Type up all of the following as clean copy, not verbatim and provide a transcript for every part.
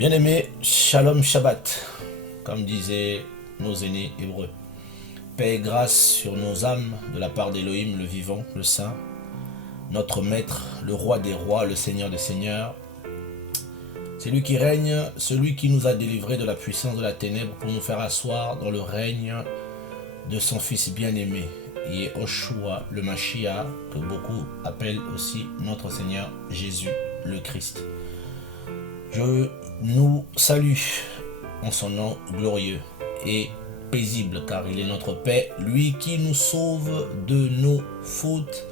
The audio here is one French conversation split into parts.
Bien-aimés, Shalom Shabbat, comme disaient nos aînés hébreux. Paix et grâce sur nos âmes de la part d'Élohim, le vivant, le saint, notre maître, le roi des rois, le seigneur des seigneurs. C'est lui qui règne, celui qui nous a délivrés de la puissance de la ténèbre pour nous faire asseoir dans le règne de son fils bien-aimé, Yehoshua, le Mashiach, que beaucoup appellent aussi notre Seigneur Jésus le Christ. Je nous salue en son nom glorieux et paisible, car il est notre paix, lui qui nous sauve de nos fautes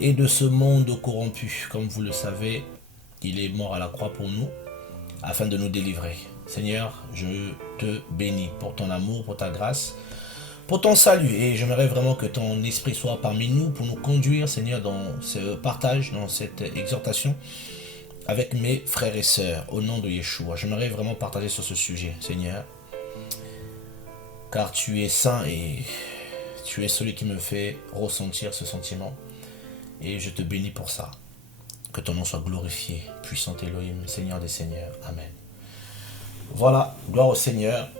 et de ce monde corrompu. Comme vous le savez, il est mort à la croix pour nous, afin de nous délivrer. Seigneur, je te bénis pour ton amour, pour ta grâce, pour ton salut. Et j'aimerais vraiment que ton esprit soit parmi nous pour nous conduire, Seigneur, dans ce partage, dans cette exhortation, avec mes frères et sœurs, au nom de Yeshua. J'aimerais vraiment partager sur ce sujet, Seigneur, car tu es saint et tu es celui qui me fait ressentir ce sentiment. Et je te bénis pour ça. Que ton nom soit glorifié, puissant Elohim, Seigneur des Seigneurs. Amen. Voilà, gloire au Seigneur.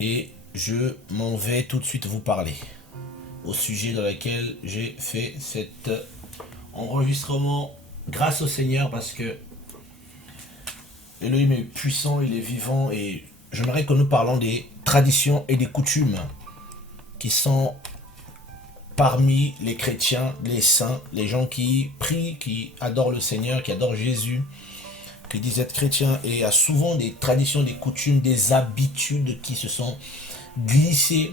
Et je m'en vais tout de suite vous parler au sujet dans lequel j'ai fait cet enregistrement. Grâce au Seigneur, parce que Elohim est puissant, il est vivant, et j'aimerais que nous parlons des traditions et des coutumes qui sont parmi les chrétiens, les saints, les gens qui prient, qui adorent le Seigneur, qui adorent Jésus, qui disent être chrétiens, et il y a souvent des traditions, des coutumes, des habitudes qui se sont glissées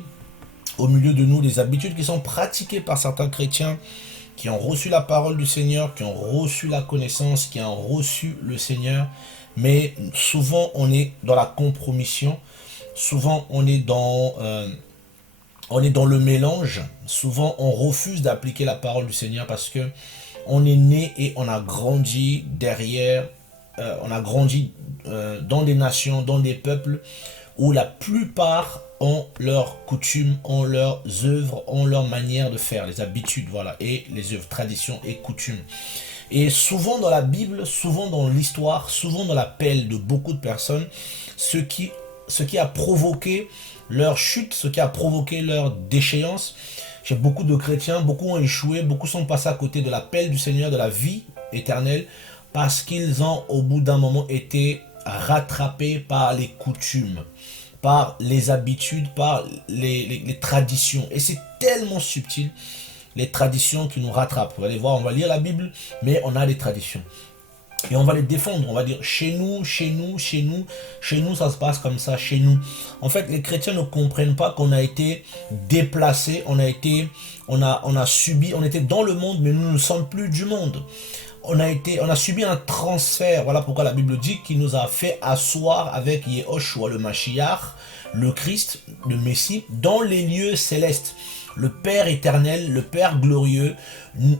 au milieu de nous, des habitudes qui sont pratiquées par certains chrétiens, qui ont reçu la parole du Seigneur, qui ont reçu la connaissance, qui ont reçu le Seigneur, mais souvent on est dans la compromission, souvent on est dans le mélange, souvent on refuse d'appliquer la parole du Seigneur parce que on est né et on a grandi derrière, dans des nations, dans des peuples où la plupart ont leurs coutumes, ont leurs œuvres, ont leur manière de faire, les habitudes, voilà, et les œuvres, traditions et coutumes. Et souvent dans la Bible, souvent dans l'histoire, souvent dans l'appel de beaucoup de personnes, ce qui a provoqué leur chute, ce qui a provoqué leur déchéance, chez beaucoup de chrétiens, beaucoup ont échoué, beaucoup sont passés à côté de l'appel du Seigneur, de la vie éternelle, parce qu'ils ont au bout d'un moment été rattrapés par les coutumes, par les habitudes, par les traditions. Et c'est tellement subtil, les traditions qui nous rattrapent. Vous allez voir, on va lire la Bible, mais on a des traditions. Et on va les défendre, on va dire chez nous, ça se passe comme ça, chez nous. En fait, les chrétiens ne comprennent pas qu'on a été déplacés, on a subi, on était dans le monde, mais nous ne sommes plus du monde. On a subi un transfert. Voilà pourquoi la Bible dit qu'il nous a fait asseoir avec Yehoshua, le Mashiach, le Christ, le Messie, dans les lieux célestes. Le Père éternel, le Père glorieux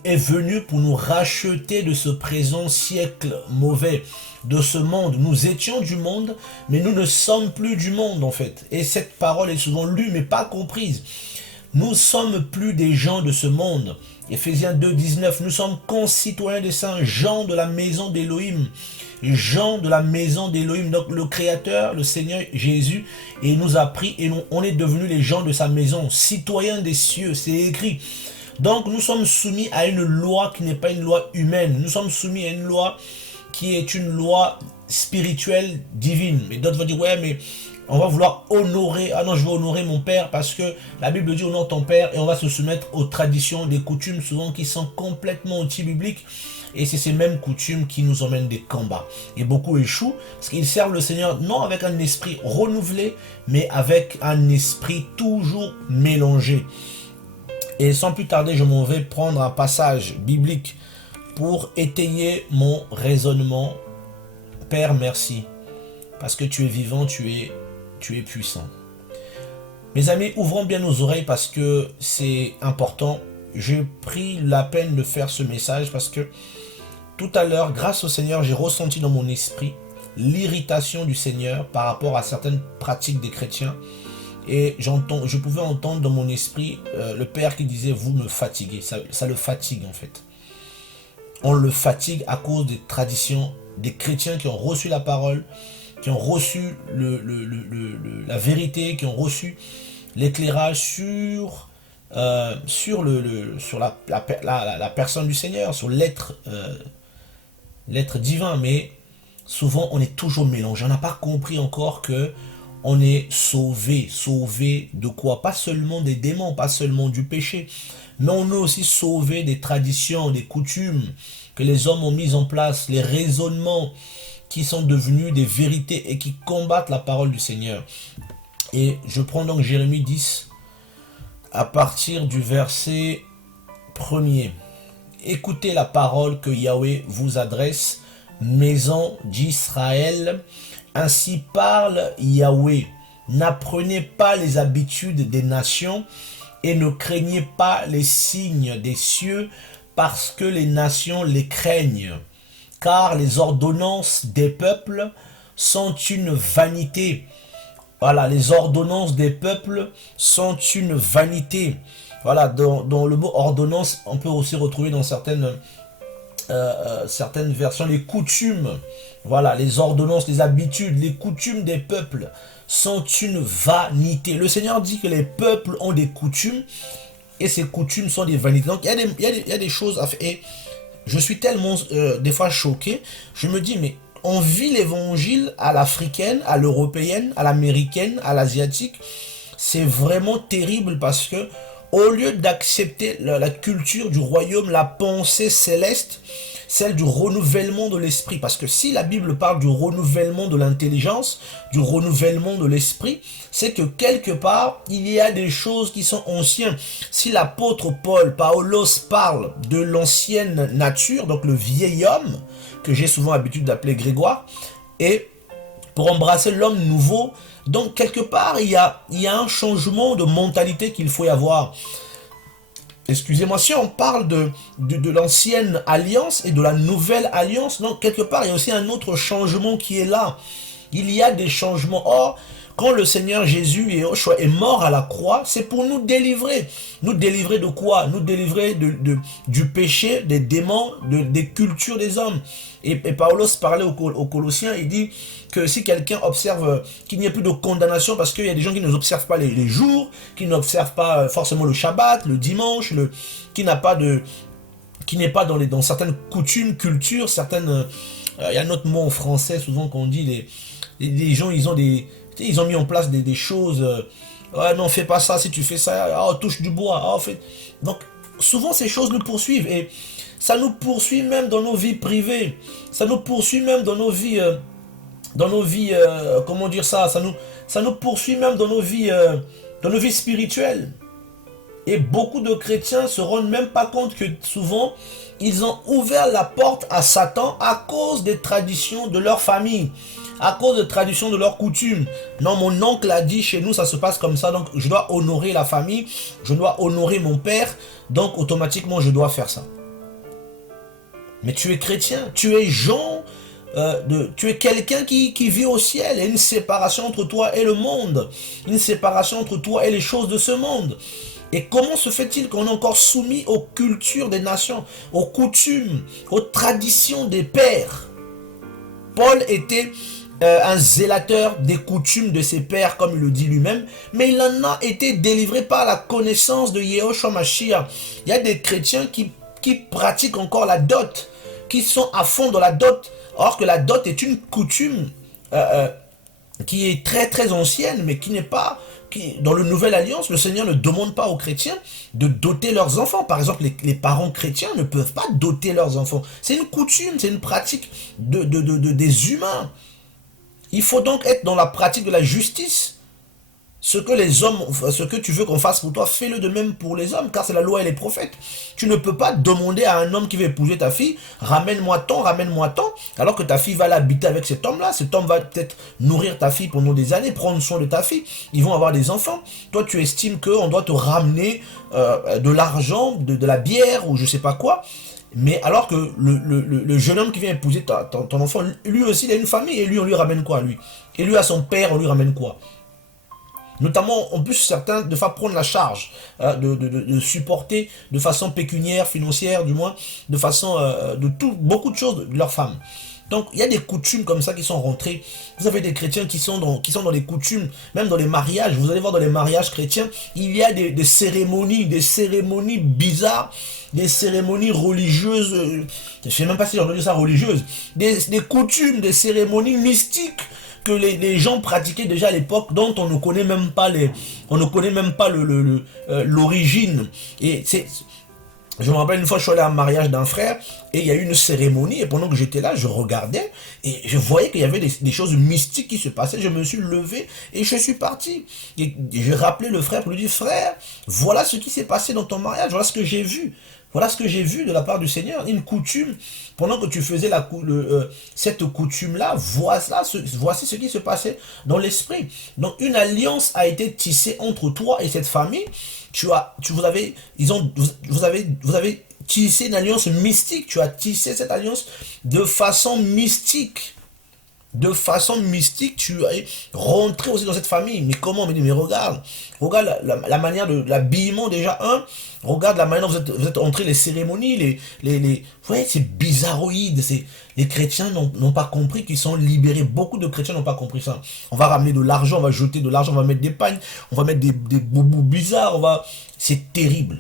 est venu pour nous racheter de ce présent siècle mauvais, de ce monde. Nous étions du monde, mais nous ne sommes plus du monde en fait. Et cette parole est souvent lue, mais pas comprise. Nous sommes plus des gens de ce monde. Éphésiens 2, 19, nous sommes concitoyens des saints, gens de la maison d'Élohim. Gens de la maison d'Élohim, donc le Créateur, le Seigneur Jésus, et nous a pris et on est devenus les gens de sa maison, citoyens des cieux, c'est écrit. Donc nous sommes soumis à une loi qui n'est pas une loi humaine, nous sommes soumis à une loi qui est une loi spirituelle divine. Mais d'autres vont dire, ouais, mais on va vouloir honorer, ah non, je veux honorer mon père parce que la Bible dit honore ton père, et on va se soumettre aux traditions, des coutumes souvent qui sont complètement anti-bibliques. Et c'est ces mêmes coutumes qui nous emmènent des combats. Et beaucoup échouent parce qu'ils servent le Seigneur non avec un esprit renouvelé, mais avec un esprit toujours mélangé. Et sans plus tarder, je m'en vais prendre un passage biblique pour étayer mon raisonnement. Père, merci, parce que tu es vivant, tu es puissant. Mes amis, ouvrons bien nos oreilles parce que c'est important. J'ai pris la peine de faire ce message parce que tout à l'heure, grâce au Seigneur, j'ai ressenti dans mon esprit l'irritation du Seigneur par rapport à certaines pratiques des chrétiens. Et je pouvais entendre dans mon esprit le Père qui disait « vous me fatiguez ». Ça le fatigue en fait. On le fatigue à cause des traditions des chrétiens qui ont reçu la parole, qui ont reçu la vérité, qui ont reçu l'éclairage sur la personne du Seigneur, sur l'être divin. Mais souvent, on est toujours mélangé. On n'a pas compris encore que on est sauvé. Sauvé de quoi? Pas seulement des démons, pas seulement du péché, mais on est aussi sauvé des traditions, des coutumes que les hommes ont mises en place, les raisonnements qui sont devenus des vérités et qui combattent la parole du Seigneur. Et je prends donc Jérémie 10, à partir du verset 1er. Écoutez la parole que Yahweh vous adresse, maison d'Israël. Ainsi parle Yahweh. N'apprenez pas les habitudes des nations et ne craignez pas les signes des cieux, parce que les nations les craignent. Car les ordonnances des peuples sont une vanité. Voilà, les ordonnances des peuples sont une vanité. Voilà, dans le mot ordonnance, on peut aussi retrouver dans certaines versions les coutumes. Voilà, les ordonnances, les habitudes, les coutumes des peuples sont une vanité. Le Seigneur dit que les peuples ont des coutumes et ces coutumes sont des vanités. Donc il y a des choses à faire. Et je suis tellement des fois choqué. Je me dis, mais on vit l'évangile à l'africaine, à l'européenne, à l'américaine, à l'asiatique. C'est vraiment terrible parce que au lieu d'accepter la culture du royaume, la pensée céleste, celle du renouvellement de l'esprit. Parce que si la Bible parle du renouvellement de l'intelligence, du renouvellement de l'esprit, c'est que quelque part, il y a des choses qui sont anciennes. Si l'apôtre Paulos parle de l'ancienne nature, donc le vieil homme, que j'ai souvent l'habitude d'appeler Grégoire, et pour embrasser l'homme nouveau, donc quelque part, il y a un changement de mentalité qu'il faut y avoir. Excusez-moi, si on parle de l'ancienne alliance et de la nouvelle alliance, donc quelque part, il y a aussi un autre changement qui est là. Il y a des changements. Or, quand le Seigneur Jésus est mort à la croix, c'est pour nous délivrer. Nous délivrer de quoi? Nous délivrer du péché, des démons, des cultures des hommes. Et Paulos parlait aux Colossiens, il dit que si quelqu'un observe qu'il n'y ait plus de condamnation, parce qu'il y a des gens qui ne observent pas les jours, qui n'observent pas forcément le Shabbat, le dimanche, qui n'est pas dans certaines coutumes, cultures, certaines... il y a un autre mot en français souvent qu'on dit, les gens, ils ont mis en place des choses, ouais, non, fais pas ça, si tu fais ça, oh, touche du bois, oh, fais... Donc, souvent, ces choses nous poursuivent, et ça nous poursuit même dans nos vies privées, ça nous poursuit même dans nos vies, comment dire ça, ça nous poursuit même dans nos vies spirituelles. Et beaucoup de chrétiens ne se rendent même pas compte que souvent, ils ont ouvert la porte à Satan à cause des traditions de leur famille, à cause des traditions de leurs coutumes. Non, mon oncle a dit, chez nous, ça se passe comme ça, donc je dois honorer la famille, je dois honorer mon père, donc automatiquement, je dois faire ça. Mais tu es chrétien, tu es Jean, tu es quelqu'un qui vit au ciel. Il y a une séparation entre toi et le monde, une séparation entre toi et les choses de ce monde. Et comment se fait-il qu'on est encore soumis aux cultures des nations, aux coutumes, aux traditions des pères? Paul était un zélateur des coutumes de ses pères, comme il le dit lui-même, mais il en a été délivré par la connaissance de Yehoshua Mashiach. Il y a des chrétiens qui pratiquent encore la dot, qui sont à fond dans la dot, or que la dot est une coutume qui est très très ancienne, mais qui n'est pas... Dans la Nouvelle Alliance, le Seigneur ne demande pas aux chrétiens de doter leurs enfants. Par exemple, les parents chrétiens ne peuvent pas doter leurs enfants. C'est une coutume, c'est une pratique des humains. Il faut donc être dans la pratique de la justice. Ce que tu veux qu'on fasse pour toi, fais-le de même pour les hommes, car c'est la loi et les prophètes. Tu ne peux pas demander à un homme qui va épouser ta fille, ramène-moi tant, alors que ta fille va l'habiter avec cet homme-là. Cet homme va peut-être nourrir ta fille pendant des années, prendre soin de ta fille. Ils vont avoir des enfants. Toi, tu estimes qu'on doit te ramener de l'argent, de la bière ou je sais pas quoi. Mais alors que le jeune homme qui vient épouser ton enfant, lui aussi, il a une famille et lui, on lui ramène quoi, lui? Et lui, à son père, on lui ramène quoi? Notamment, en plus, certains de faire prendre la charge de supporter de façon pécuniaire, financière, du moins, de façon beaucoup de choses de leur femme. Donc, il y a des coutumes comme ça qui sont rentrées. Vous avez des chrétiens qui sont dans les coutumes, même dans les mariages. Vous allez voir dans les mariages chrétiens, il y a des cérémonies bizarres, des cérémonies religieuses. Je ne sais même pas si j'ai dire ça religieuses. Des coutumes, des cérémonies mystiques que les gens pratiquaient déjà à l'époque, dont on ne connaît même pas l'origine. Et c'est... Je me rappelle une fois, je suis allé à un mariage d'un frère et il y a eu une cérémonie et pendant que j'étais là, je regardais et je voyais qu'il y avait des choses mystiques qui se passaient. Je me suis levé et je suis parti. Et j'ai rappelé le frère pour lui dire, frère, voilà ce qui s'est passé dans ton mariage, voilà ce que j'ai vu. Voilà ce que j'ai vu de la part du Seigneur, une coutume. Pendant que tu faisais cette coutume-là, voici ce qui se passait dans l'esprit. Donc une alliance a été tissée entre toi et cette famille. Vous avez tissé une alliance mystique. Tu as tissé cette alliance de façon mystique. De façon mystique, tu es rentré aussi dans cette famille. Mais comment? Mais regarde la manière de l'habillement déjà, regarde la manière dont vous êtes entrés, les cérémonies, vous voyez, c'est bizarroïde. Les chrétiens n'ont pas compris qu'ils sont libérés. Beaucoup de chrétiens n'ont pas compris ça. On va ramener de l'argent, on va jeter de l'argent, on va mettre des pagnes, on va mettre des boubous bizarres, c'est terrible.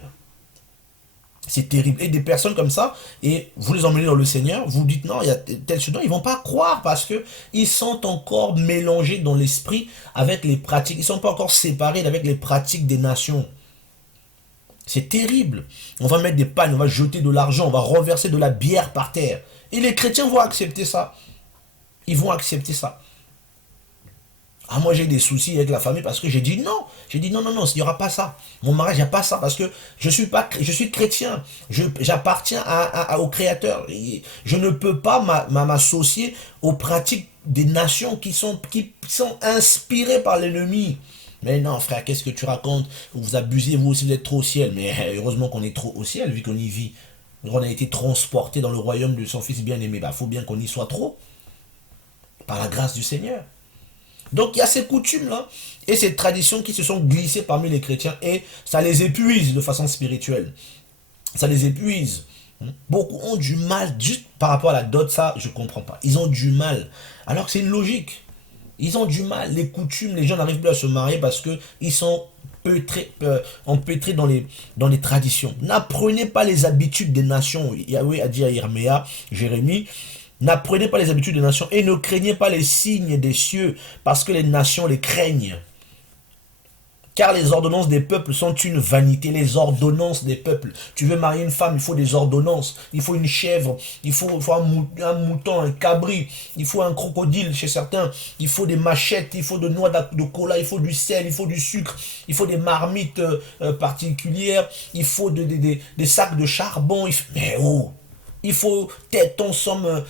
C'est terrible. Et des personnes comme ça, et vous les emmenez dans le Seigneur, vous dites non, il y a tel chose, ils ne vont pas croire parce que ils sont encore mélangés dans l'esprit avec les pratiques. Ils ne sont pas encore séparés avec les pratiques des nations. C'est terrible. On va mettre des pagnes, on va jeter de l'argent, on va renverser de la bière par terre. Et les chrétiens vont accepter ça. Ils vont accepter ça. Ah, moi j'ai des soucis avec la famille parce que j'ai dit non. J'ai dit non, il n'y aura pas ça. Mon mariage, il n'y a pas ça parce que je suis chrétien. J'appartiens au Créateur. Je ne peux pas m'associer aux pratiques des nations qui sont inspirées par l'ennemi. Mais non, frère, qu'est-ce que tu racontes? Vous abusez, vous aussi, vous êtes trop au ciel. Mais heureusement qu'on est trop au ciel, vu qu'on y vit. On a été transporté dans le royaume de son Fils bien-aimé. Faut bien qu'on y soit trop. Par la grâce du Seigneur. Donc il y a ces coutumes-là et ces traditions qui se sont glissées parmi les chrétiens et ça les épuise de façon spirituelle. Ça les épuise. Beaucoup ont du mal, juste par rapport à la dot, ça je ne comprends pas. Ils ont du mal. Alors que c'est une logique. Ils ont du mal. Les coutumes, les gens n'arrivent plus à se marier parce qu'ils sont empêtrés dans les traditions. N'apprenez pas les habitudes des nations. Yahweh a dit à Jérémie, n'apprenez pas les habitudes des nations et ne craignez pas les signes des cieux, parce que les nations les craignent. Car les ordonnances des peuples sont une vanité. Les ordonnances des peuples. Tu veux marier une femme, il faut des ordonnances. Il faut une chèvre, il faut un mouton, un cabri, il faut un crocodile chez certains. Il faut des machettes, il faut de noix de cola, il faut du sel, il faut du sucre, il faut des marmites particulières, il faut des sacs de charbon. Mais oh! Il faut telle somme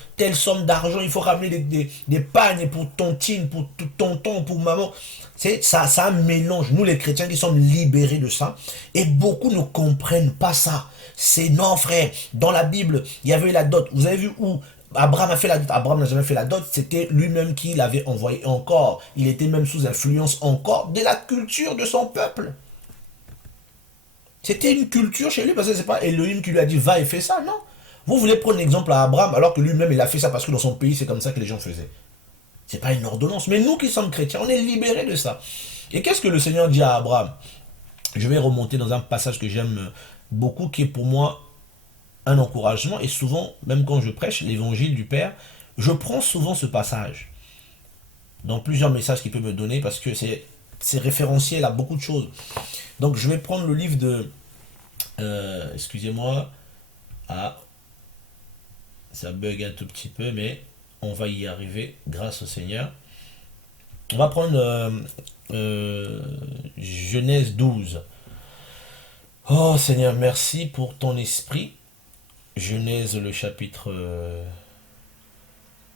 d'argent, il faut ramener des pagnes pour tontine, pour tonton, pour maman. C'est ça un mélange. Nous les chrétiens qui sommes libérés de ça, et beaucoup ne comprennent pas ça. C'est non frère, dans la Bible, il y avait la dot. Vous avez vu où Abraham a fait la dot? Abraham n'a jamais fait la dot, c'était lui-même qui l'avait envoyé encore. Il était même sous influence encore de la culture de son peuple. C'était une culture chez lui, parce que c'est pas Elohim qui lui a dit va et fais ça, non. Vous voulez prendre l'exemple à Abraham alors que lui-même il a fait ça parce que dans son pays c'est comme ça que les gens faisaient. C'est pas une ordonnance. Mais nous qui sommes chrétiens, on est libérés de ça. Et qu'est-ce que le Seigneur dit à Abraham? Je vais remonter dans un passage que j'aime beaucoup, qui est pour moi un encouragement. Et souvent, même quand je prêche l'évangile du Père, je prends souvent ce passage dans plusieurs messages qu'il peut me donner parce que c'est référentiel à beaucoup de choses. Donc je vais prendre le livre de... excusez-moi. Ça bug un tout petit peu, mais on va y arriver grâce au Seigneur. On va prendre Genèse 12. Oh Seigneur, merci pour ton esprit. Genèse le chapitre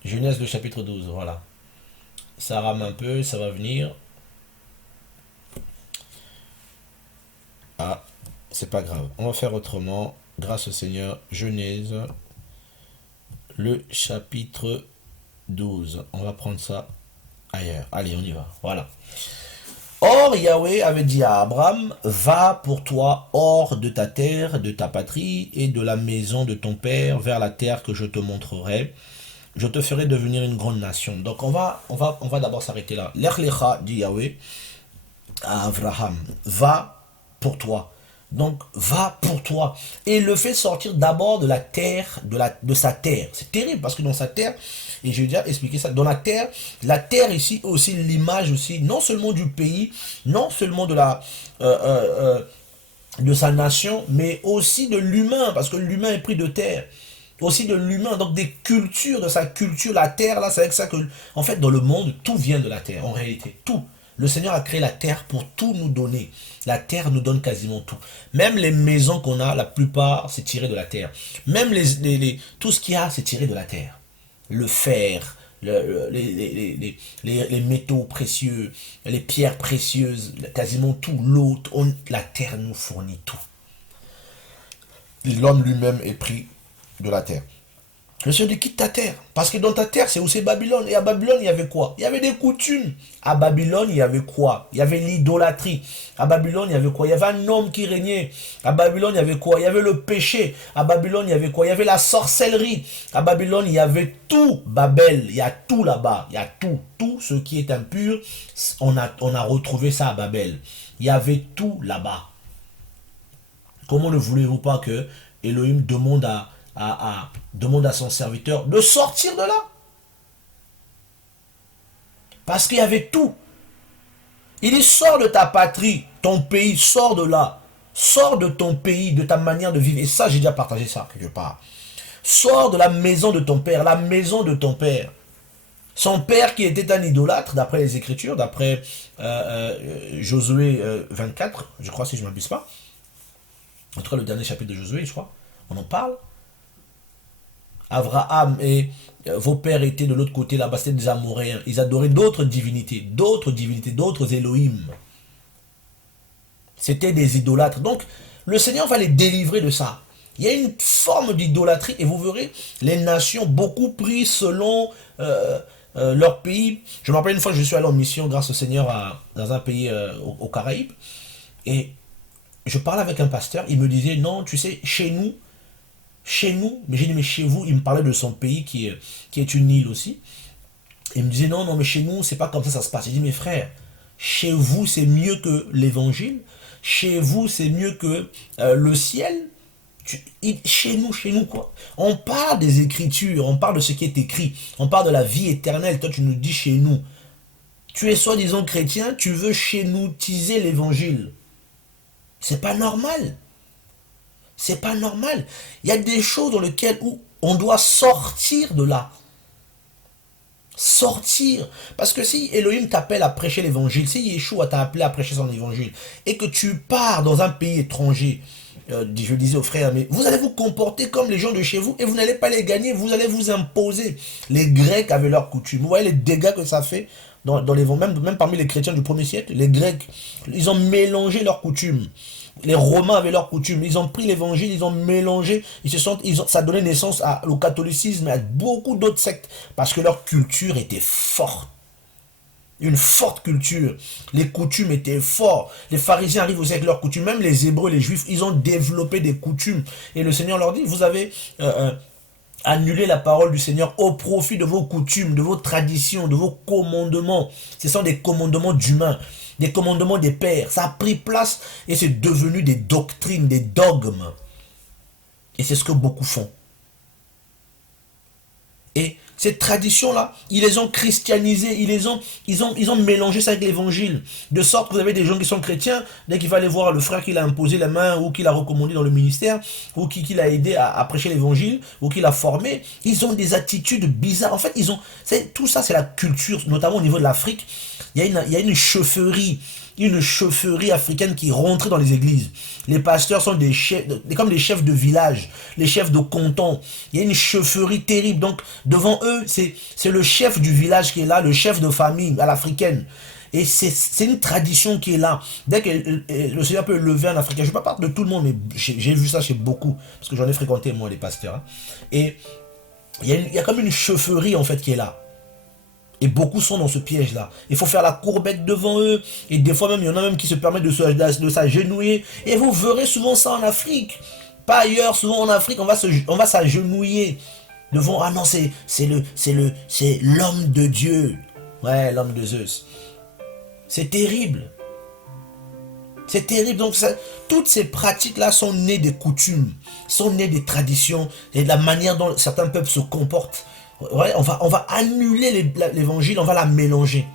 12, voilà. Ça rame un peu, ça va venir. Ah, c'est pas grave. On va faire autrement. Grâce au Seigneur, Genèse le chapitre 12. On va prendre ça ailleurs. Allez, on y va. Voilà. Or, Yahweh avait dit à Abraham, va pour toi hors de ta terre, de ta patrie et de la maison de ton père vers la terre que je te montrerai. je te ferai devenir une grande nation. Donc on va d'abord s'arrêter là. L'Echlecha, dit Yahweh à Abraham, va pour toi. Donc va pour toi. Et il le fait sortir d'abord de la terre, de sa terre. C'est terrible parce que dans sa terre, et j'ai déjà expliqué ça, dans la terre ici aussi l'image aussi, non seulement du pays, non seulement de de sa nation, mais aussi de l'humain, parce que l'humain est pris de terre. Aussi de l'humain, donc des cultures, de sa culture, la terre, là, c'est avec ça que, en fait, dans le monde, tout vient de la terre, en réalité, tout. Le Seigneur a créé la terre pour tout nous donner. La terre nous donne quasiment tout. Même les maisons qu'on a, la plupart, c'est tiré de la terre. Même tout ce qu'il y a, c'est tiré de la terre. Le fer, les métaux précieux, les pierres précieuses, quasiment tout, l'eau, la terre nous fournit tout. L'homme lui-même est pris de la terre. Le Seigneur dit quitte ta terre. Parce que dans ta terre, c'est où c'est Babylone. Et à Babylone, il y avait quoi? Il y avait des coutumes. À Babylone, il y avait quoi? Il y avait l'idolâtrie. À Babylone, il y avait quoi? Il y avait un homme qui régnait. À Babylone, il y avait quoi? Il y avait le péché. À Babylone, il y avait quoi? Il y avait la sorcellerie. À Babylone, il y avait tout. Babel, il y a tout là-bas. Il y a tout. Tout ce qui est impur, on a retrouvé ça à Babel. Il y avait tout là-bas. Comment ne voulez-vous pas que Elohim demande à son serviteur de sortir de là? Parce qu'il y avait tout. Il dit sors de ta patrie, ton pays, sors de là. Sors de ton pays, de ta manière de vivre. Et ça, j'ai déjà partagé ça quelque part. Sors de la maison de ton père, la maison de ton père. Son père qui était un idolâtre, d'après les Écritures, d'après Josué 24, je crois si je ne m'abuse pas. En tout cas, le dernier chapitre de Josué, je crois. On en parle. Abraham et vos pères étaient de l'autre côté, là-bas, c'était des Amoréens. Ils adoraient d'autres divinités, d'autres Elohim. C'était des idolâtres. Donc, le Seigneur va les délivrer de ça. Il y a une forme d'idolâtrie, et vous verrez, les nations, beaucoup pris selon leur pays. Je me rappelle une fois, je suis allé en mission grâce au Seigneur dans un pays aux Caraïbes, et je parlais avec un pasteur, il me disait, non, tu sais, chez nous, mais j'ai dit, mais chez vous, il me parlait de son pays qui est une île aussi. Il me disait, non, mais chez nous, c'est pas comme ça se passe. J'ai dit, mes frères, chez vous, c'est mieux que l'évangile. Chez vous, c'est mieux que le ciel. Chez nous, quoi. On parle des Écritures, on parle de ce qui est écrit, on parle de la vie éternelle. Toi, tu nous dis chez nous. Tu es soi-disant chrétien, tu veux chez nous teaser l'évangile. C'est pas normal. C'est pas normal. Il y a des choses dans lesquelles on doit sortir de là. Sortir. Parce que si Elohim t'appelle à prêcher l'évangile, si Yeshua t'a appelé à prêcher son évangile, et que tu pars dans un pays étranger, je disais aux frères, mais vous allez vous comporter comme les gens de chez vous, et vous n'allez pas les gagner, vous allez vous imposer. Les Grecs avaient leurs coutumes. Vous voyez les dégâts que ça fait dans les même parmi les chrétiens du 1er siècle. Les Grecs, ils ont mélangé leurs coutumes. Les Romains avaient leurs coutumes. Ils ont pris l'évangile, ils ont mélangé. Ça a donné naissance au catholicisme et à beaucoup d'autres sectes. Parce que leur culture était forte. Une forte culture. Les coutumes étaient fortes. Les pharisiens arrivent aussi avec leurs coutumes. Même les Hébreux, les Juifs, ils ont développé des coutumes. Et le Seigneur leur dit, vous avez annulé la parole du Seigneur au profit de vos coutumes, de vos traditions, de vos commandements. Ce sont des commandements d'humains. Des commandements des pères. Ça a pris place et c'est devenu des doctrines, des dogmes. Et c'est ce que beaucoup font. Et ces traditions-là, ils les ont christianisées, ils ont mélangé ça avec l'évangile. De sorte que vous avez des gens qui sont chrétiens, dès qu'il va aller voir le frère qui l'a imposé la main, ou qui l'a recommandé dans le ministère, ou qui l'a aidé à prêcher l'évangile, ou qui l'a formé, ils ont des attitudes bizarres. En fait, tout ça, c'est la culture, notamment au niveau de l'Afrique. Il y a une chaufferie africaine qui est rentrée dans les églises. Les pasteurs sont comme des chefs de village, les chefs de canton. Il y a une chaufferie terrible. Donc, devant eux, c'est le chef du village qui est là, le chef de famille à l'africaine. Et c'est une tradition qui est là. Dès que le Seigneur peut lever un Africain, je ne vais pas parler de tout le monde, mais j'ai vu ça chez beaucoup, parce que j'en ai fréquenté, moi, les pasteurs. Hein. Et il y a comme une chaufferie, en fait, qui est là. Et beaucoup sont dans ce piège-là. Il faut faire la courbette devant eux. Et des fois même, il y en a même qui se permettent de s'agenouiller. Et vous verrez souvent ça en Afrique. Pas ailleurs, souvent en Afrique, on va s'agenouiller. devant, ah non, c'est l'homme de Dieu. Ouais, l'homme de Zeus. C'est terrible. C'est terrible. Donc, toutes ces pratiques-là sont nées des coutumes, sont nées des traditions et de la manière dont certains peuples se comportent. Ouais, on va annuler l'évangile, on va la mélanger.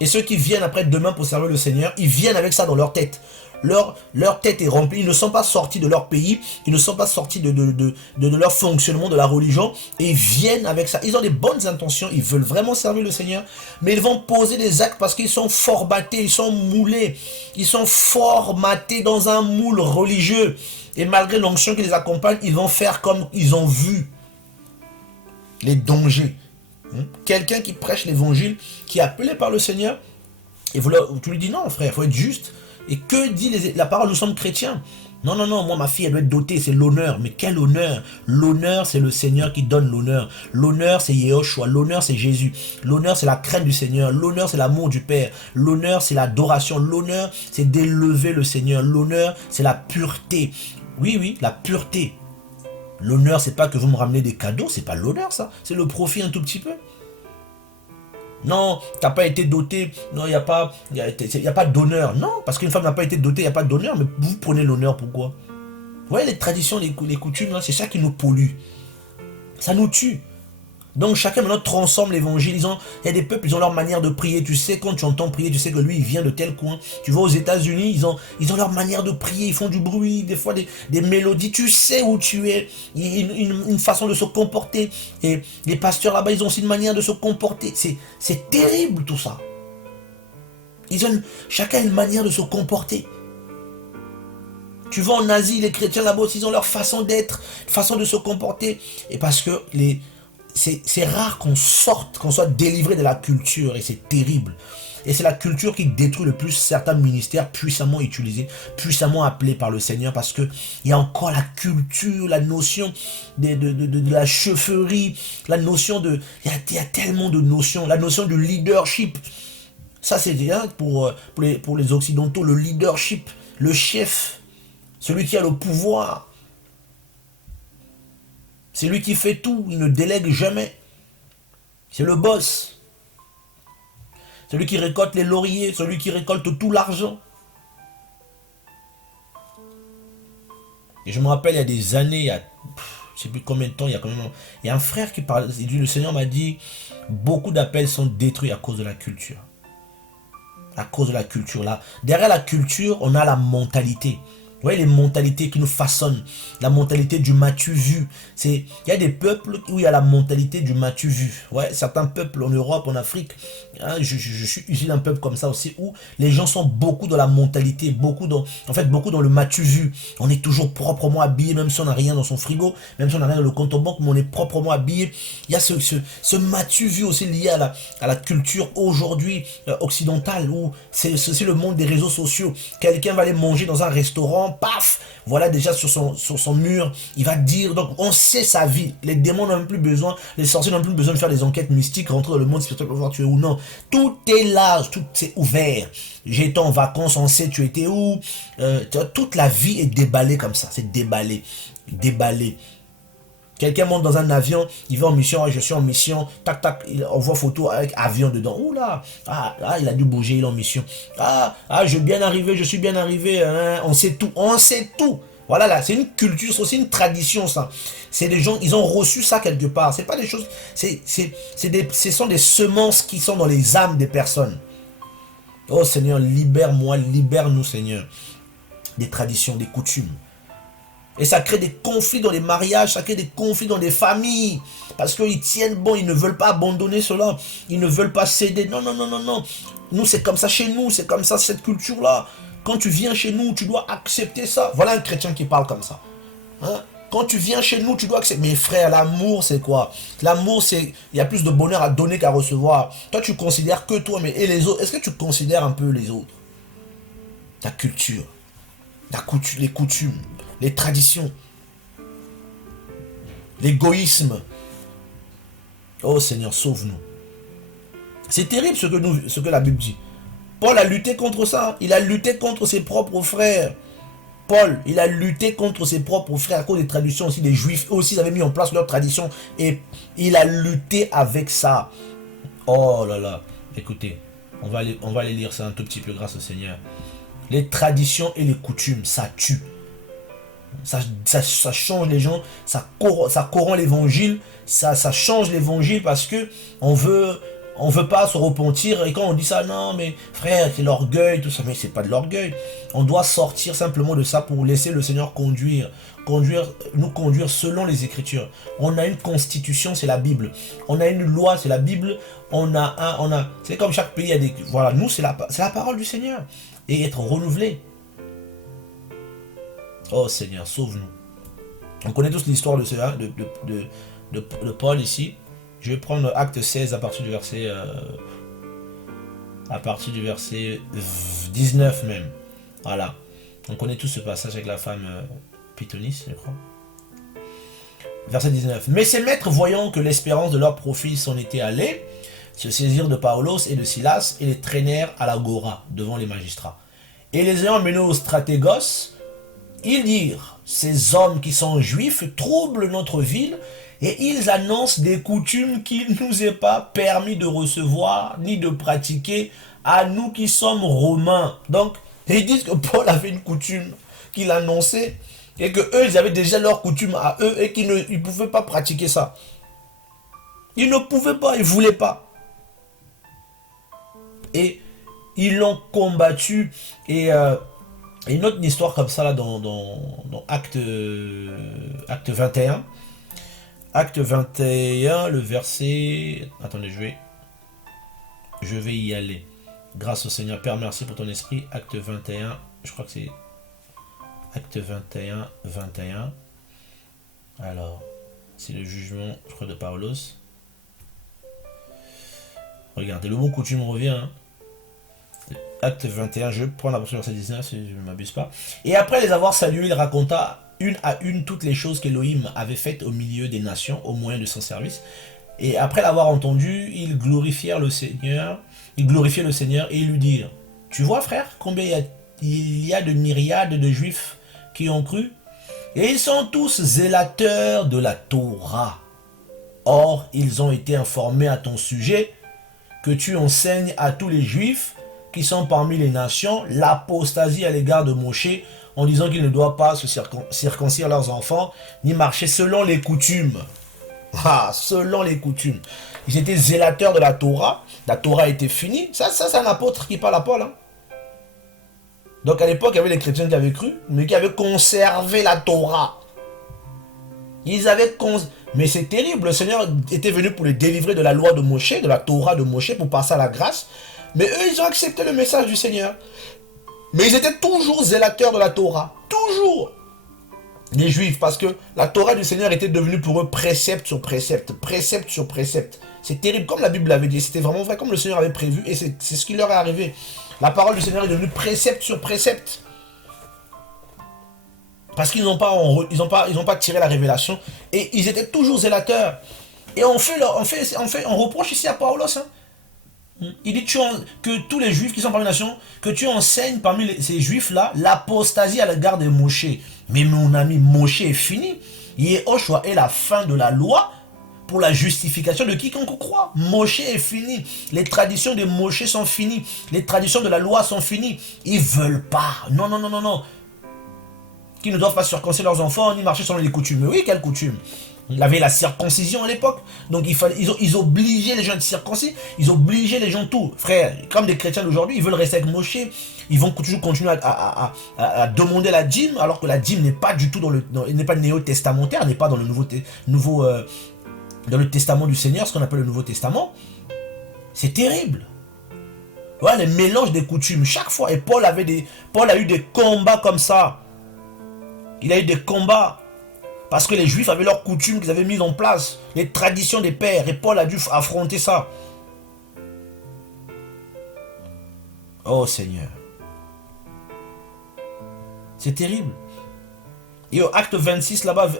Et ceux qui viennent après demain pour servir le Seigneur, ils viennent avec ça dans leur tête. Leur tête est remplie, ils ne sont pas sortis de leur pays, ils ne sont pas sortis de leur fonctionnement, de la religion, et ils viennent avec ça. Ils ont des bonnes intentions, ils veulent vraiment servir le Seigneur, mais ils vont poser des actes parce qu'ils sont formatés, ils sont moulés, ils sont formatés dans un moule religieux. Et malgré l'onction qui les accompagne, ils vont faire comme ils ont vu les dangers. Quelqu'un qui prêche l'évangile, qui est appelé par le Seigneur, et tu lui dis non frère, il faut être juste. Et que dit la parole, nous sommes chrétiens. Non, non, non, moi ma fille elle doit être dotée, c'est l'honneur. Mais quel honneur? L'honneur c'est le Seigneur qui donne l'honneur. L'honneur c'est Yehoshua, l'honneur c'est Jésus. L'honneur c'est la crainte du Seigneur. L'honneur c'est l'amour du Père. L'honneur c'est l'adoration. L'honneur c'est d'élever le Seigneur. L'honneur c'est la pureté. Oui, oui, la pureté. L'honneur c'est pas que vous me ramenez des cadeaux, c'est pas l'honneur ça. C'est le profit un tout petit peu. Non, t'as pas été doté, non, il n'y a pas d'honneur. Non, parce qu'une femme n'a pas été dotée, il n'y a pas d'honneur, mais vous prenez l'honneur, pourquoi? Vous voyez, les traditions, les coutumes, c'est ça qui nous pollue. Ça nous tue. Donc chacun maintenant transforme l'évangile. Il y a des peuples, ils ont leur manière de prier. Tu sais, quand tu entends prier, tu sais que lui, il vient de tel coin. Tu vas aux États-Unis, ils ont leur manière de prier. Ils font du bruit, des fois des mélodies. Tu sais où tu es. Une façon de se comporter. Et les pasteurs là-bas, ils ont aussi une manière de se comporter. C'est terrible tout ça. Chacun a une manière de se comporter. Tu vas en Asie, les chrétiens là-bas aussi, ils ont leur façon d'être, façon de se comporter. Et parce que c'est rare qu'on sorte, qu'on soit délivré de la culture, et c'est terrible. Et c'est la culture qui détruit le plus certains ministères puissamment utilisés, puissamment appelés par le Seigneur, parce qu'il y a encore la culture, la notion de la chefferie, la notion de... Il y a tellement de notions, la notion du leadership. Ça c'est bien pour les Occidentaux, le leadership, le chef, celui qui a le pouvoir. C'est lui qui fait tout, il ne délègue jamais. C'est le boss. Celui qui récolte les lauriers, celui qui récolte tout l'argent. Et je me rappelle, il y a des années, je ne sais plus combien de temps, il y a un frère qui parle, il dit, le Seigneur m'a dit, beaucoup d'appels sont détruits à cause de la culture. À cause de la culture. Là. Derrière la culture, on a la mentalité. Vous voyez les mentalités qui nous façonnent, la mentalité du m'as-tu vu. Il y a des peuples où il y a la mentalité du m'as-tu vu. Ouais, certains peuples en Europe, en Afrique, hein, je suis issu d'un peuple comme ça aussi, où les gens sont beaucoup dans la mentalité, beaucoup dans le m'as-tu vu. On est toujours proprement habillé, même si on n'a rien dans son frigo, même si on n'a rien dans le compte en banque, mais on est proprement habillé. Il y a ce m'as-tu vu aussi lié à la culture aujourd'hui occidentale, où c'est le monde des réseaux sociaux. Quelqu'un va aller manger dans un restaurant, paf, voilà déjà sur son mur, il va dire, donc on sait sa vie, les démons n'ont plus besoin, les sorciers n'ont plus besoin de faire des enquêtes mystiques, rentrer dans le monde spirituel pour voir tu es ou non, tout est là, tout est ouvert, j'étais en vacances, on sait tu étais où, toute la vie est déballée comme ça, c'est déballé. Quelqu'un monte dans un avion, il va en mission, je suis en mission, tac tac, on voit photo avec avion dedans. Oula, il a dû bouger, il est en mission. Je suis bien arrivé, hein, on sait tout. Voilà là, c'est une culture, c'est aussi une tradition ça. C'est des gens, ils ont reçu ça quelque part. C'est pas des choses, ce sont des semences qui sont dans les âmes des personnes. Oh Seigneur, libère-moi, libère-nous Seigneur. Des traditions, des coutumes. Et ça crée des conflits dans les mariages, ça crée des conflits dans les familles. Parce qu'ils tiennent bon, ils ne veulent pas abandonner cela. Ils ne veulent pas céder. Non. Nous, c'est comme ça chez nous, c'est comme ça cette culture-là. Quand tu viens chez nous, tu dois accepter ça. Voilà un chrétien qui parle comme ça. Hein? Quand tu viens chez nous, tu dois accepter. Mais frère, l'amour, c'est quoi? L'amour, c'est... Il y a plus de bonheur à donner qu'à recevoir. Toi, tu considères que toi, mais et les autres? Est-ce que tu considères un peu les autres? Ta culture, les coutumes, les traditions, l'égoïsme. Oh Seigneur, sauve-nous. C'est terrible ce que la Bible dit. Paul a lutté contre ça. Il a lutté contre ses propres frères. Paul, il a lutté contre ses propres frères à cause des traditions aussi des Juifs. Eux aussi, ils avaient mis en place leurs traditions et il a lutté avec ça. Oh là là, écoutez, on va aller lire ça un tout petit peu grâce au Seigneur. Les traditions et les coutumes, ça tue. Ça change les gens, ça corrompt l'évangile, ça change l'évangile parce que on veut pas se repentir. Et quand on dit ça, non mais frère, c'est l'orgueil, tout ça, mais c'est pas de l'orgueil. On doit sortir simplement de ça pour laisser le Seigneur nous conduire selon les Écritures. On a une constitution, c'est la Bible. On a une loi, c'est la Bible. C'est comme chaque pays a des, voilà, nous c'est la parole du Seigneur et être renouvelé. Oh Seigneur, sauve-nous. On connaît tous l'histoire de Paul ici. Je vais prendre Acte 16 à partir du verset 19 même. Voilà. On connaît tous ce passage avec la femme Pythonisse, je crois. Verset 19. Mais ces maîtres, voyant que l'espérance de leur profit s'en était allée, se saisirent de Paulos et de Silas et les traînèrent à l'agora devant les magistrats. Et les ayant menés au stratégos, ils dirent, ces hommes qui sont juifs troublent notre ville et ils annoncent des coutumes qu'il ne nous est pas permis de recevoir ni de pratiquer à nous qui sommes romains. Donc, ils disent que Paul avait une coutume qu'il annonçait et que eux, ils avaient déjà leur coutume à eux et qu'ils ne pouvaient pas pratiquer ça. Ils ne pouvaient pas, ils ne voulaient pas. Et ils l'ont combattu et... une autre histoire comme ça là dans Acte 21. Acte 21, le verset... Attendez, je vais y aller. Grâce au Seigneur. Père, merci pour ton esprit. Acte 21, je crois que c'est Acte 21, 21. Alors, c'est le jugement, je crois, de Paulos. Regardez, le mot coutume revient, hein. Acte 21, je prends la partie verset 19 si je ne m'abuse pas. Et après les avoir salués, il raconta une à une toutes les choses qu'Élohim avait faites au milieu des nations, au moyen de son service. Et après l'avoir entendu, ils glorifièrent le Seigneur. Ils glorifiaient le Seigneur et ils lui dirent, tu vois frère, combien il y a de myriades de Juifs qui ont cru? Et ils sont tous zélateurs de la Torah. Or, ils ont été informés à ton sujet que tu enseignes à tous les Juifs qui sont parmi les nations l'apostasie à l'égard de Moshe en disant qu'ils ne doivent pas se circoncire leurs enfants ni marcher selon les coutumes. Ah, selon les coutumes. Ils étaient zélateurs de la Torah. La Torah était finie. Ça c'est un apôtre qui parle à Paul. Hein. Donc à l'époque, il y avait les chrétiens qui avaient cru, mais qui avaient conservé la Torah. Mais c'est terrible. Le Seigneur était venu pour les délivrer de la loi de Moshe, de la Torah de Moshe, pour passer à la grâce. Mais eux, ils ont accepté le message du Seigneur. Mais ils étaient toujours zélateurs de la Torah. Toujours. Les Juifs, parce que la Torah du Seigneur était devenue pour eux précepte sur précepte, précepte sur précepte. C'est terrible, comme la Bible l'avait dit. C'était vraiment vrai, comme le Seigneur avait prévu. Et c'est ce qui leur est arrivé. La parole du Seigneur est devenue précepte sur précepte. Parce qu'ils n'ont pas tiré la révélation. Et ils étaient toujours zélateurs. Et on reproche ici à Paulos, hein. Il dit que tous les Juifs qui sont parmi les nations, que tu enseignes parmi ces Juifs-là l'apostasie à l'égard de Moshe. Mais mon ami, Moshe est fini. Yehoshua est la fin de la loi pour la justification de quiconque croit. Moshe est fini. Les traditions de Moshe sont finies. Les traditions de la loi sont finies. Ils veulent pas. Non. Qu'ils ne doivent pas circoncire leurs enfants ni marcher selon les coutumes. Mais oui, quelles coutumes? Il y avait la circoncision à l'époque. Donc ils obligeaient les gens de circoncis. Ils obligeaient les gens tout. Frère, comme des chrétiens d'aujourd'hui, ils veulent rester avec Moshe. Ils vont toujours continuer à demander la dîme, alors que la dîme n'est pas du tout n'est pas néo-testamentaire, n'est pas dans le dans le testament du Seigneur, ce qu'on appelle le Nouveau Testament. C'est terrible. Ouais, les mélanges des coutumes. Chaque fois. Et Paul a eu des combats comme ça. Il a eu des combats. Parce que les Juifs avaient leurs coutumes qu'ils avaient mises en place, les traditions des pères, et Paul a dû affronter ça. Oh Seigneur. C'est terrible. Et au acte 26, là-bas,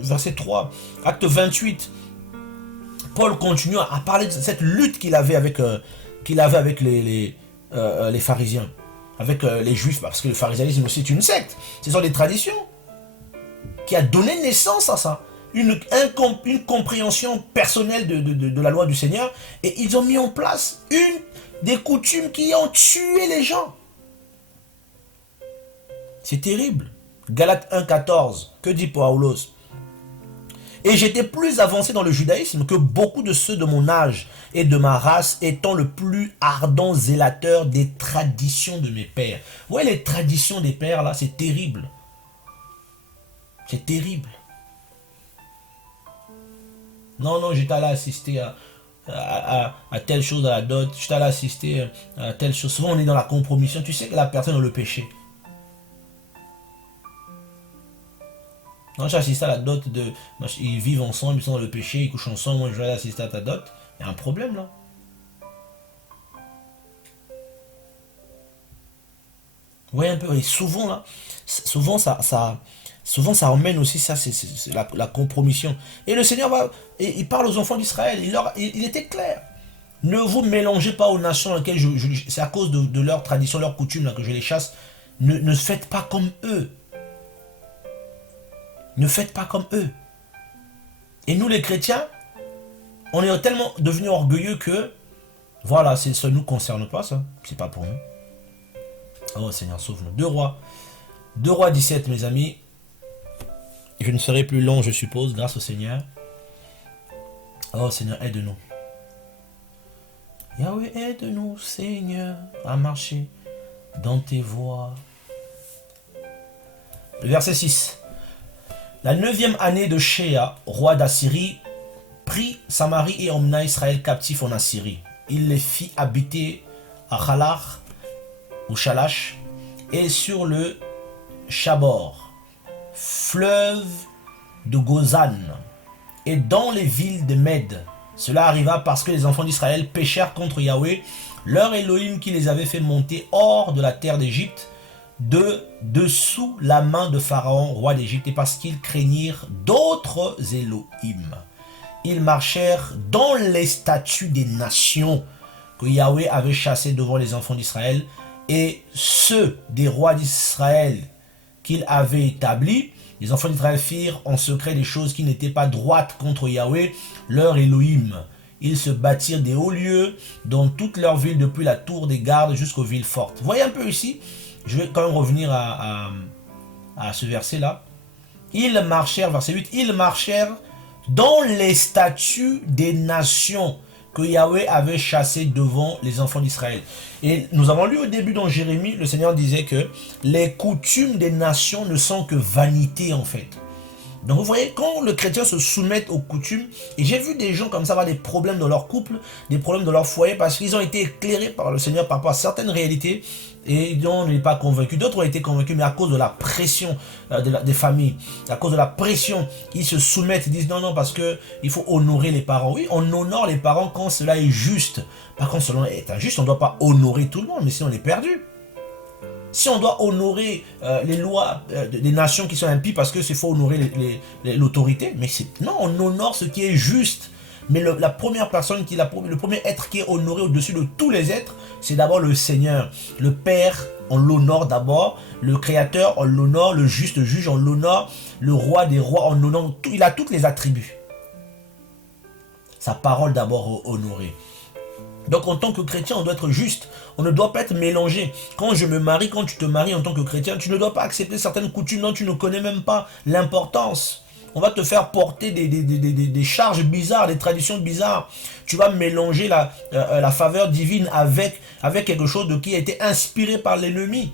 verset 3, acte 28, Paul continue à parler de cette lutte qu'il avait avec les pharisiens. avec les juifs, parce que le pharisaïsme aussi est une secte. Ce sont des traditions qui a donné naissance à ça. Une compréhension personnelle de la loi du Seigneur, et ils ont mis en place des coutumes qui ont tué les gens. C'est terrible. Galates 1,14, que dit Paulos? Et j'étais plus avancé dans le judaïsme que beaucoup de ceux de mon âge et de ma race, étant le plus ardent zélateur des traditions de mes pères. Vous voyez les traditions des pères là, c'est terrible. C'est terrible. Non, j'étais allé assister à telle chose à la dot, j'étais allé assister à telle chose. Souvent on est dans la compromission, tu sais que la personne a le péché. Non, j'ai assisté à la dot ils vivent ensemble, ils sont dans le péché, ils couchent ensemble, moi je vais aller assister à ta dot. Il y a un problème là. Vous voyez un peu, et souvent là, souvent ça emmène aussi ça, c'est la compromission. Et le Seigneur il parle aux enfants d'Israël, il était clair. Ne vous mélangez pas aux nations dans lesquelles c'est à cause de leur tradition, leur coutume là, que je les chasse. Ne faites pas comme eux. Ne faites pas comme eux. Et nous les chrétiens, on est tellement devenus orgueilleux que, voilà, ça ne nous concerne pas, ça. C'est pas pour nous. Oh Seigneur, sauve-nous. 2 Rois 17, mes amis. Je ne serai plus long, je suppose, grâce au Seigneur. Oh Seigneur, aide-nous. Yahweh, aide-nous, Seigneur, à marcher dans tes voies. Le verset 6. La 9e année de Shéa, roi d'Assyrie, prit Samarie et emmena Israël captif en Assyrie. Il les fit habiter à Khalar, ou Shalash, et sur le Chabor, fleuve de Gozan, et dans les villes de Med. Cela arriva parce que les enfants d'Israël péchèrent contre Yahweh, leur Elohim qui les avait fait monter hors de la terre d'Égypte, dessous la main de Pharaon, roi d'Égypte, et parce qu'ils craignirent d'autres Elohim. Ils marchèrent dans les statuts des nations que Yahweh avait chassées devant les enfants d'Israël, et ceux des rois d'Israël qu'il avait établis. Les enfants d'Israël firent en secret des choses qui n'étaient pas droites contre Yahweh, leur Elohim. Ils se bâtirent des hauts lieux dans toutes leurs villes, depuis la tour des gardes jusqu'aux villes fortes. Vous voyez un peu ici, je vais quand même revenir à ce verset-là. Ils marchèrent, verset 8, ils marchèrent dans les statuts des nations que Yahweh avait chassées devant les enfants d'Israël. Et nous avons lu au début dans Jérémie, le Seigneur disait que les coutumes des nations ne sont que vanité en fait. Donc vous voyez, quand le chrétien se soumet aux coutumes, et j'ai vu des gens comme ça avoir des problèmes dans leur couple, des problèmes dans leur foyer, parce qu'ils ont été éclairés par le Seigneur par rapport à certaines réalités, et ils n'ont pas convaincus. D'autres ont été convaincus, mais à cause de la pression des familles, à cause de la pression, ils se soumettent, ils disent non, parce qu'il faut honorer les parents. Oui, on honore les parents quand cela est juste. Par contre, cela est injuste, on ne doit pas honorer tout le monde, mais sinon on est perdu. Si on doit honorer les lois des nations qui sont impies parce que c'est faut honorer l'autorité, mais non, on honore ce qui est juste. Mais la première personne, le premier être qui est honoré au-dessus de tous les êtres, c'est d'abord le Seigneur. Le Père, on l'honore d'abord. Le Créateur, on l'honore. Le juste juge, on l'honore. Le Roi des rois, on l'honore. Il a tous les attributs. Sa parole d'abord honorée. Donc en tant que chrétien, on doit être juste. On ne doit pas être mélangé. Quand je me marie, quand tu te maries en tant que chrétien, tu ne dois pas accepter certaines coutumes dont tu ne connais même pas l'importance. On va te faire porter des charges bizarres, des traditions bizarres. Tu vas mélanger la faveur divine avec quelque chose qui a été inspiré par l'ennemi.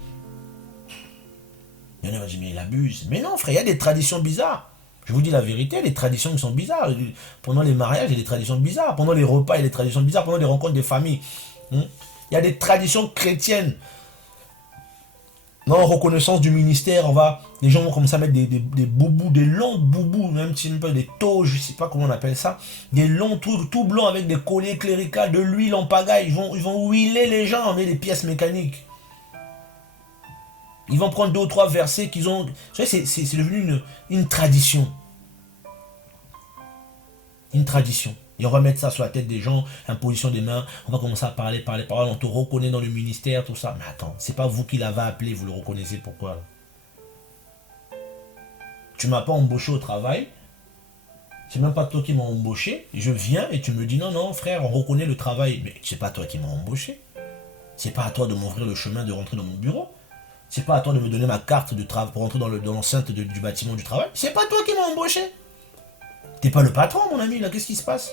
Il y en a qui vont dire, mais il abuse. Mais non, frère, il y a des traditions bizarres. Je vous dis la vérité, il y a des traditions qui sont bizarres. Pendant les mariages, il y a des traditions bizarres. Pendant les repas, il y a des traditions bizarres. Pendant les rencontres des familles, il y a des traditions chrétiennes. En reconnaissance du ministère, les gens vont commencer à mettre des boubous, des longs boubous, même si pas des taux, je ne sais pas comment on appelle ça, des longs trucs tout blancs avec des colliers cléricales, de l'huile en pagaille. Ils vont huiler les gens avec des pièces mécaniques. Ils vont prendre 2 ou 3 versets qu'ils ont. Vous savez, c'est devenu une tradition. Une tradition. Et on va mettre ça sur la tête des gens, imposition des mains, on va commencer à parler, on te reconnaît dans le ministère, tout ça. Mais attends, c'est pas vous qui l'avez appelé, vous le reconnaissez, pourquoi? Tu m'as pas embauché au travail, c'est même pas toi qui m'as embauché, je viens et tu me dis non, non, frère, on reconnaît le travail. Mais c'est pas toi qui m'as embauché. C'est pas à toi de m'ouvrir le chemin de rentrer dans mon bureau. C'est pas à toi de me donner ma carte de travail pour rentrer dans l'enceinte du bâtiment du travail. C'est pas toi qui m'as embauché. T'es pas le patron, mon ami, là, qu'est-ce qui se passe?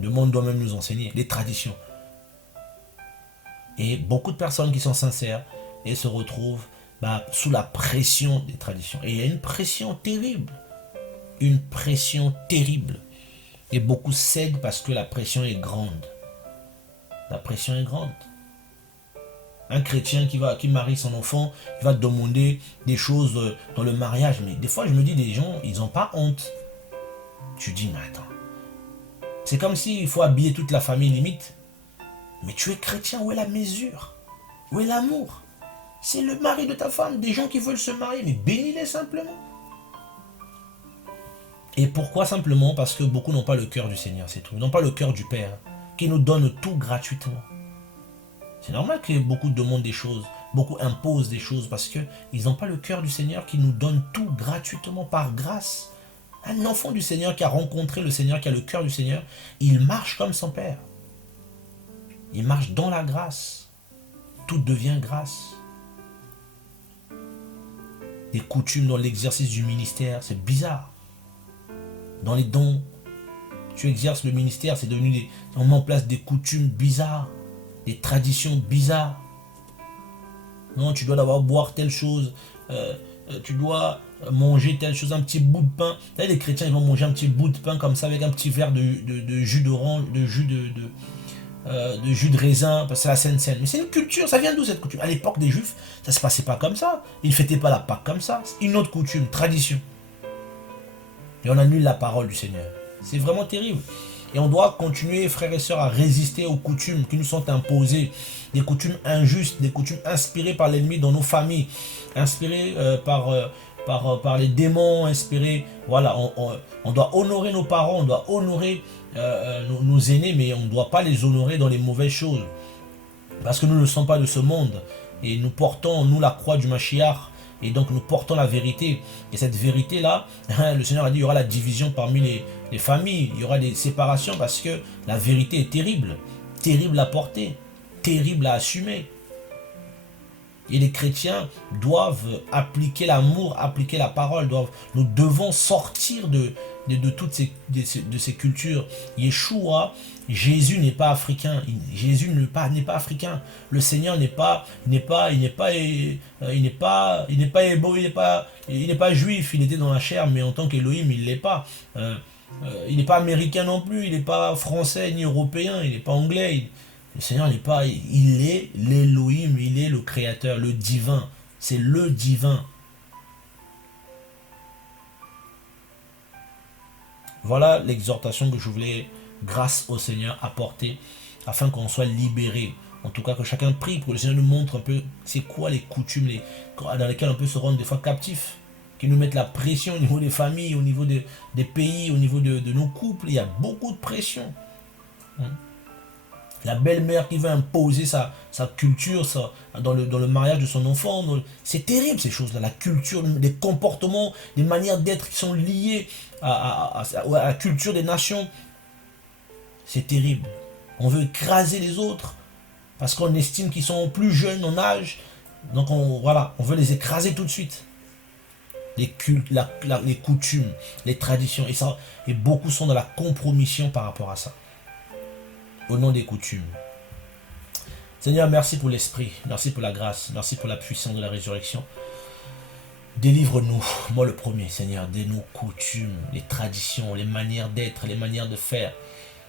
Le monde doit même nous enseigner les traditions. Et beaucoup de personnes qui sont sincères et se retrouvent sous la pression des traditions. Et il y a une pression terrible. Une pression terrible. Et beaucoup cèdent parce que la pression est grande. La pression est grande. Un chrétien qui marie son enfant, il va demander des choses dans le mariage. Mais des fois, je me dis, des gens, ils n'ont pas honte. Tu dis, mais attends. C'est comme s'il faut habiller toute la famille limite. Mais tu es chrétien, où est la mesure? Où est l'amour? C'est le mari de ta femme, des gens qui veulent se marier, mais bénis-les simplement. Et pourquoi simplement? Parce que beaucoup n'ont pas le cœur du Seigneur, c'est tout. Ils n'ont pas le cœur du Père, qui nous donne tout gratuitement. C'est normal que beaucoup demandent des choses, beaucoup imposent des choses, parce qu'ils n'ont pas le cœur du Seigneur qui nous donne tout gratuitement par grâce. Un enfant du Seigneur qui a rencontré le Seigneur, qui a le cœur du Seigneur, il marche comme son Père. Il marche dans la grâce. Tout devient grâce. Des coutumes dans l'exercice du ministère, c'est bizarre. Dans les dons, tu exerces le ministère, c'est devenu on met en place des coutumes bizarres, des traditions bizarres. Non, tu dois d'abord boire telle chose, tu dois manger telle chose, un petit bout de pain. Vous savez, les chrétiens, ils vont manger un petit bout de pain comme ça avec un petit verre de jus d'orange, de jus de raisin, parce que c'est la Sainte Seine. Mais c'est une culture, ça vient d'où cette coutume? À l'époque des Juifs, ça se passait pas comme ça. Ils ne fêtaient pas la Pâque comme ça. C'est une autre coutume, tradition. Et on annule la parole du Seigneur. C'est vraiment terrible. Et on doit continuer, frères et sœurs, à résister aux coutumes qui nous sont imposées. Des coutumes injustes, des coutumes inspirées par l'ennemi dans nos familles, inspirées par les démons, inspirées. Voilà, on doit honorer nos parents, on doit honorer nos aînés, mais on ne doit pas les honorer dans les mauvaises choses. Parce que nous ne sommes pas de ce monde. Et nous portons en nous la croix du Mashiach. Et donc nous portons la vérité. Et cette vérité-là, le Seigneur a dit, il y aura la division parmi les familles. Il y aura des séparations parce que la vérité est terrible. Terrible à porter. Terrible à assumer. Et les chrétiens doivent appliquer l'amour, appliquer la parole. Nous devons sortir de toutes ces cultures. Yeshua, Jésus n'est pas africain. Jésus n'est pas africain. Le Seigneur il n'est pas hébreu, il n'est pas juif. Il était dans la chair, mais en tant qu'Élohim, il ne l'est pas. Il n'est pas américain non plus. Il n'est pas français ni européen. Il n'est pas anglais. Le Seigneur n'est pas, il est l'Élohim, il est le Créateur, le divin. C'est le divin. Voilà l'exhortation que je voulais, grâce au Seigneur, apporter, afin qu'on soit libéré. En tout cas, que chacun prie pour que le Seigneur nous montre un peu c'est quoi les coutumes dans lesquelles on peut se rendre des fois captif, qui nous mettent la pression au niveau des familles, au niveau des pays, au niveau de nos couples. Il y a beaucoup de pression. La belle-mère qui veut imposer sa culture dans le mariage de son enfant. C'est terrible ces choses-là. La culture, les comportements, les manières d'être qui sont liées à la culture des nations. C'est terrible. On veut écraser les autres parce qu'on estime qu'ils sont plus jeunes en âge. Donc on veut les écraser tout de suite. Les coutumes, les traditions. Et beaucoup sont dans la compromission par rapport à ça. Au nom des coutumes. Seigneur, merci pour l'esprit, merci pour la grâce, merci pour la puissance de la résurrection. Délivre-nous, moi le premier, Seigneur, de nos coutumes, les traditions, les manières d'être, les manières de faire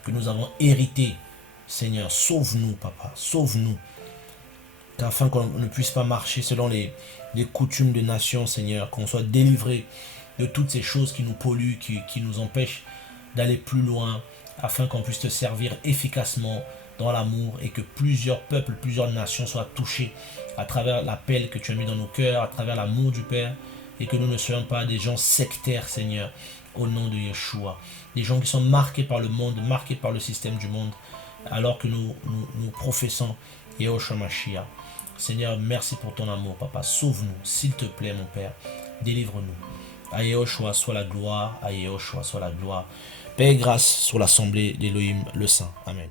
que nous avons héritées. Seigneur, sauve-nous, Papa, sauve-nous, afin qu'on ne puisse pas marcher selon les coutumes des nations, Seigneur, qu'on soit délivré de toutes ces choses qui nous polluent, qui nous empêchent d'aller plus loin, afin qu'on puisse te servir efficacement dans l'amour et que plusieurs peuples, plusieurs nations soient touchés à travers l'appel que tu as mis dans nos cœurs, à travers l'amour du Père, et que nous ne soyons pas des gens sectaires, Seigneur, au nom de Yeshua. Des gens qui sont marqués par le monde, marqués par le système du monde, alors que nous professons Yahushua Mashiach. Seigneur, merci pour ton amour, Papa. Sauve-nous, s'il te plaît, mon Père. Délivre-nous. À Yahushua soit la gloire, à Yahushua soit la gloire. Paix et grâce sur l'assemblée d'Élohim le Saint. Amen.